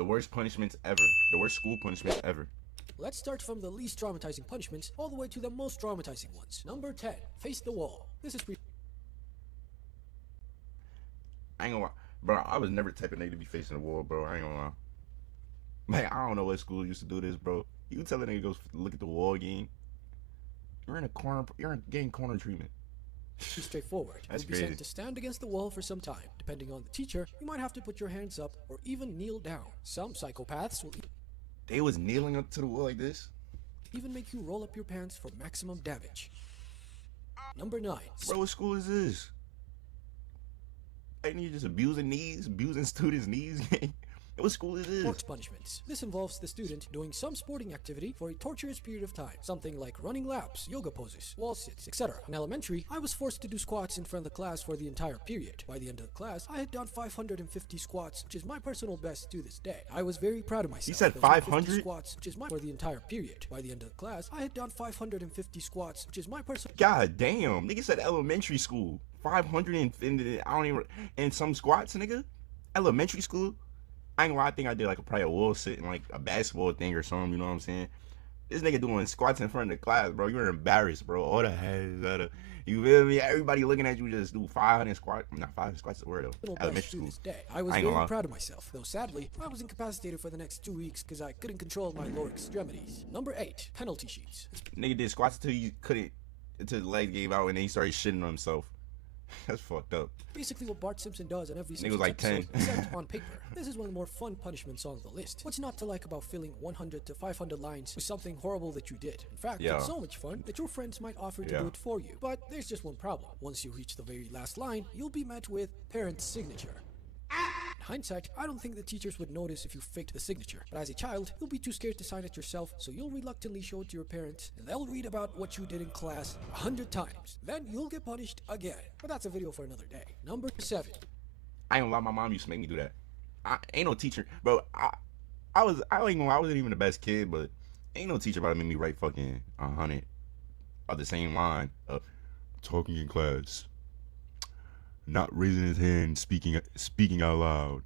The worst punishments ever. The worst school punishments ever. Let's start from the least traumatizing punishments all the way to the most traumatizing ones. Number 10, face the wall. This is I ain't gonna lie. Bro, I was never the type of nigga to be facing the wall, bro. I ain't gonna lie. Like, I don't know what school used to do this, bro. You tell a nigga go look at the wall game. You're in a corner. You're getting corner treatment. straightforward. That's You'll be crazy. sent to stand against the wall for some time. Depending on the teacher, you might have to put your hands up or even kneel down. Some psychopaths will They was kneeling up to the wall like this. even make you roll up your pants for maximum damage. Number 9, Bro, what school is this? Ain't you just abusing students' knees? What school is this? sports punishments. This involves the student doing some sporting activity for a torturous period of time. Something like running laps, yoga poses, wall sits, etc. In elementary, I was forced to do squats in front of the class for the entire period. By the end of the class, I had done 550 squats, which is my personal best to this day. I was very proud of myself. He said Those were 50 500? squats, which is my for the entire period. By the end of the class, I had done 550 squats, which is my personal God damn, nigga said elementary school. 500 and I don't even and some squats, nigga. Elementary school. I ain't gonna lie, I think I did like probably a wall sit and like a basketball thing or something. You know what I'm saying? This nigga doing squats in front of the class, bro. You're embarrassed, bro. All the heads, you feel me? Everybody looking at you just do 500 squats. Not 500 squats is the word though. best Elementary to school. this day. I was I ain't very gonna lie. proud of myself, though sadly, I was incapacitated for the next 2 weeks because I couldn't control my lower extremities. Number 8, penalty sheets. Nigga did squats until you couldn't, until the leg gave out and then he started shitting on himself. That's fucked up. Basically what Bart Simpson does in every Nigga was like episode, 10. except on paper. This is one of the more fun punishments on the list. What's not to like about filling 100 to 500 lines with something horrible that you did? In fact, Yeah. it's so much fun that your friends might offer to Yeah. do it for you. But there's just one problem. Once you reach the very last line, you'll be met with parent's signature. In hindsight, I don't think the teachers would notice if you faked the signature, but as a child, you'll be too scared to sign it yourself, so you'll reluctantly show it to your parents, and they'll read about what you did in class 100 times. Then you'll get punished again. But that's a video for another day. Number 7. I ain't gonna lie, my mom used to make me do that. I ain't no teacher, bro. I wasn't even the best kid, but ain't no teacher about to make me write fucking 100 of the same line. Talking in class, not raising his hand, speaking out loud.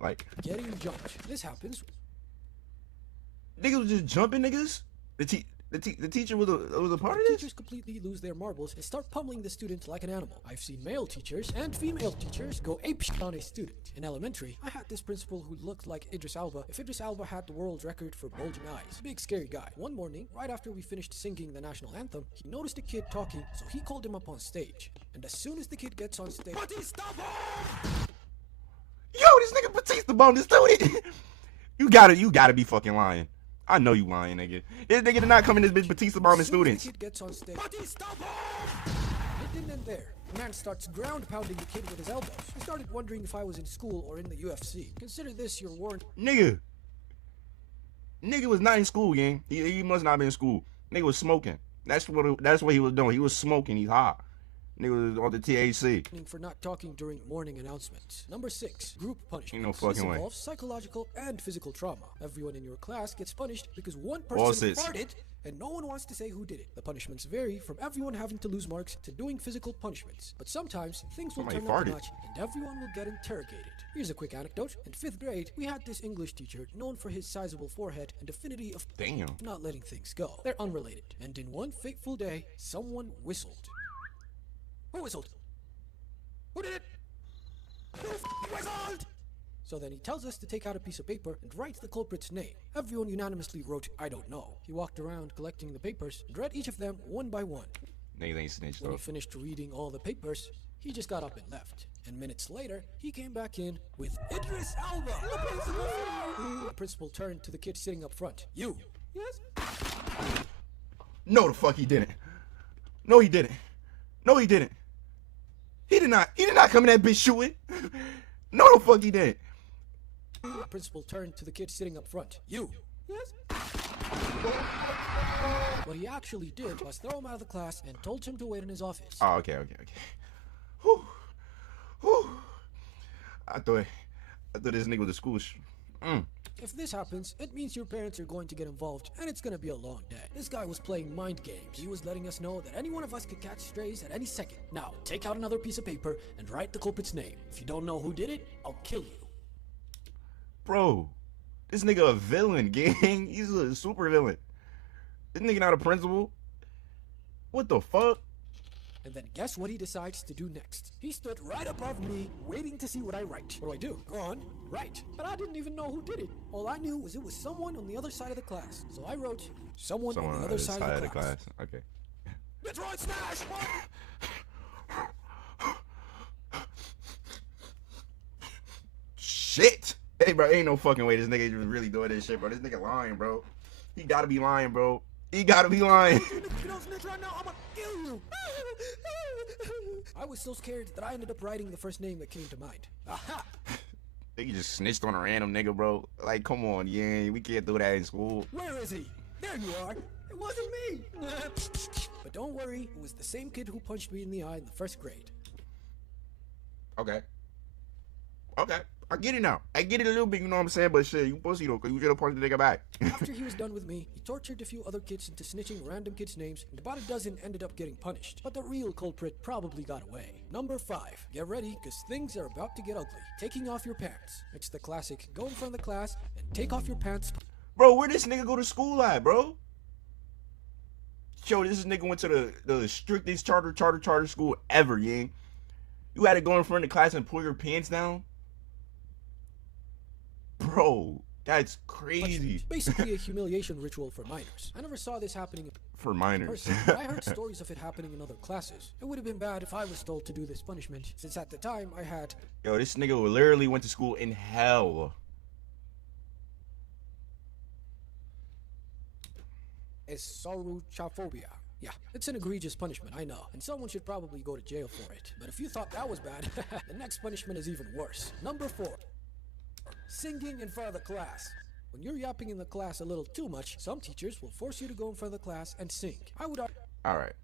Like Getting jumped. This happens niggas was just jumping niggas. The teacher was a part of this. teachers completely lose their marbles and start pummeling the student like an animal. I've seen male teachers and female teachers go apeshit on a student. In elementary, I had this principal who looked like Idris Elba if Idris Elba had the world record for bulging eyes. Big scary guy. One morning, right after we finished singing the national anthem, he noticed a kid talking, so he called him up on stage. And as soon as the kid gets on stage, Yo, this nigga Batista boned this student. You gotta be fucking lying. I know you lying, nigga. This nigga did not come in this bitch Batista bombing as soon as students. the kid gets on stage, it didn't end there. The man starts ground pounding the kid with his elbows. I started wondering if I was in school or in the UFC. Consider this your warning. Nigga was not in school, gang. He must not been in school. Nigga was smoking. That's what he was doing. He was smoking. He's hot. Nigga was on the THC. For not talking during morning announcements. Number 6, group punishment. Ain't no fucking this way. involves psychological and physical trauma. Everyone in your class gets punished because one All person sits. farted and no one wants to say who did it. The punishments vary from everyone having to lose marks to doing physical punishments. But sometimes things will Somebody turn up a farted. notch and everyone will get interrogated. Here's a quick anecdote. In 5th grade, we had this English teacher known for his sizable forehead and affinity of Damn. not letting things go. They're unrelated. And in one fateful day, someone whistled. Who whistled? Who did it? Who whistled? So then he tells us to take out a piece of paper and write the culprit's name. Everyone unanimously wrote, I don't know. He walked around collecting the papers and read each of them one by one. Niggas ain't snitched When he though. finished reading all the papers, he just got up and left. And minutes later, he came back in with Idris Elba. The principal turned to the kid sitting up front. You. Yes? No, the fuck he didn't. No, he didn't. No, he didn't. He did not come in that bitch shooting. No, the fuck he didn't. The principal turned to the kid sitting up front. You. Yes? What he actually did was throw him out of the class and told him to wait in his office. Oh, okay. Whew. Whew. I thought this nigga was a school. If this happens, it means your parents are going to get involved, and it's gonna be a long day. This guy was playing mind games. He was letting us know that any one of us could catch strays at any second. Now, take out another piece of paper and write the culprit's name. If you don't know who did it, I'll kill you. Bro, this nigga a villain, gang. He's a super villain. This nigga not a principal. What the fuck? And then guess what he decides to do next? He stood right above me, waiting to see what I write. What do? Go on, write. But I didn't even know who did it. All I knew was it was someone on the other side of the class. So I wrote, someone on the other side of the class. Okay. That's right, Smash! Shit! Hey, bro, ain't no fucking way this nigga really doing this shit, bro. This nigga lying, bro. He gotta be lying, bro. He gotta be lying. You don't snitch right now, I'm gonna kill you! I was so scared that I ended up writing the first name that came to mind. Aha! Nigga just snitched on a random nigga, bro. Like, come on, yeah, we can't do that in school. Where is he? There you are. It wasn't me. But don't worry, it was the same kid who punched me in the eye in the first grade. Okay. Okay. I get it now. I get it a little bit, you know what I'm saying? But shit, you pussy though, cause you should have punched the nigga back. After he was done with me, he tortured a few other kids into snitching random kids' names, and about a dozen ended up getting punished. But the real culprit probably got away. Number 5. Get ready, cause things are about to get ugly. Taking off your pants. It's the classic go in front of the class and take off your pants. Bro, where this nigga go to school at, bro? Yo, this nigga went to the strictest charter school ever, yang. You had to go in front of the class and pull your pants down? Bro, that's crazy. Basically a humiliation ritual for minors. I never saw this happening for minors. But I heard stories of it happening in other classes. It would have been bad if I was told to do this punishment, since at the time I had... Yo, this nigga literally went to school in hell. Esaurochophobia. Yeah, it's an egregious punishment, I know, and someone should probably go to jail for it. But if you thought that was bad, the next punishment is even worse. Number 4. Singing in front of the class. When you're yapping in the class a little too much, some teachers will force you to go in front of the class and sing. I would argue... Alright.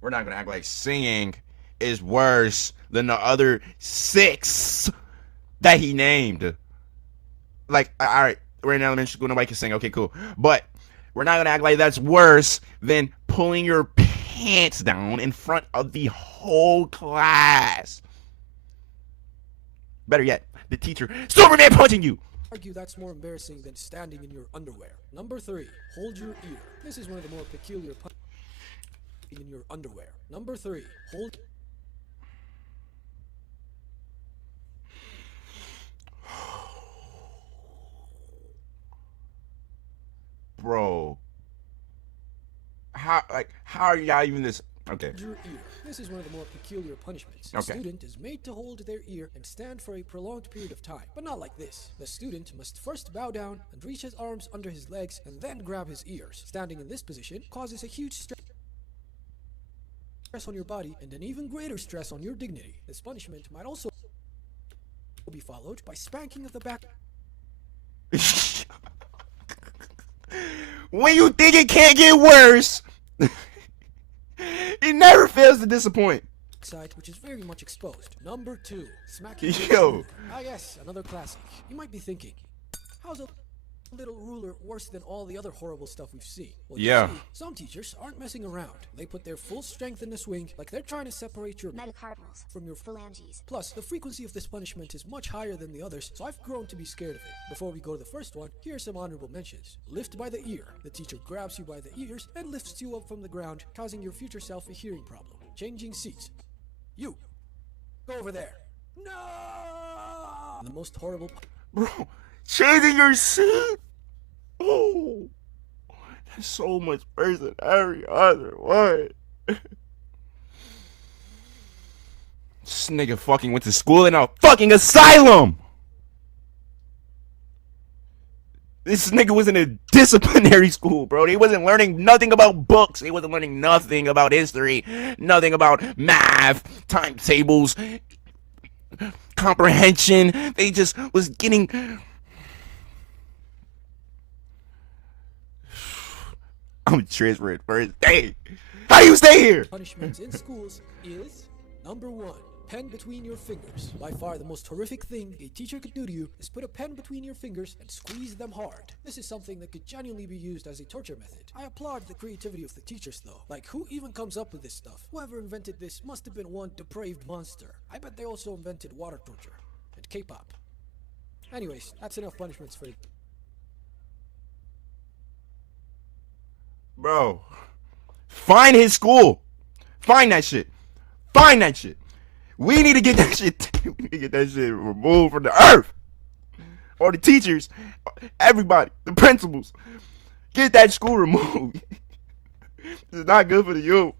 We're not gonna act like singing is worse than the other 6 that he named. Like, alright, we're in elementary school, nobody can sing, okay, cool. But we're not gonna act like that's worse than pulling your pants down in front of the whole class. Better yet, the teacher, Superman punching you! Argue that's more embarrassing than standing in your underwear. Number 3, hold your ear. This is one of the more peculiar in your underwear. Number 3, hold... Bro. How are y'all even this... Okay. Your ear. This is one of the more peculiar punishments. Okay. The student is made to hold their ear and stand for a prolonged period of time. But not like this. The student must first bow down and reach his arms under his legs and then grab his ears. Standing in this position causes a huge stress on your body and an even greater stress on your dignity. This punishment might also be followed by spanking of the back. When you think it can't get worse, it never fails to disappoint. Side, which is very much exposed. Number 2, smacking. Yo. Ah yes, another classic. You might be thinking, how's a little ruler worse than all the other horrible stuff we've seen? Well, you see, some teachers aren't messing around. They put their full strength in the swing, like they're trying to separate your metacarpals from your phalanges. Plus, the frequency of this punishment is much higher than the others, so I've grown to be scared of it. Before we go to the first one, here are some honorable mentions. Lift by the ear. The teacher grabs you by the ears and lifts you up from the ground, causing your future self a hearing problem. Changing seats. You. Go over there. No! The most horrible... Bro, changing your seat? Oh, that's so much worse than every other one. This nigga fucking went to school in a fucking asylum. This nigga was in a disciplinary school, bro. They wasn't learning nothing about books. They wasn't learning nothing about history, nothing about math, timetables, comprehension. They just was getting... I'm transferring first day. How do you stay here? Punishments in schools is number 1. Pen between your fingers. By far the most horrific thing a teacher could do to you is put a pen between your fingers and squeeze them hard. This is something that could genuinely be used as a torture method. I applaud the creativity of the teachers though. Like, who even comes up with this stuff? Whoever invented this must have been one depraved monster. I bet they also invented water torture and K-pop. Anyways, that's enough punishments for... Bro, find his school. Find that shit. Find that shit. We need to get that shit. We need to get that shit removed from the earth. Or the teachers, everybody, the principals, get that school removed. It's not good for the youth.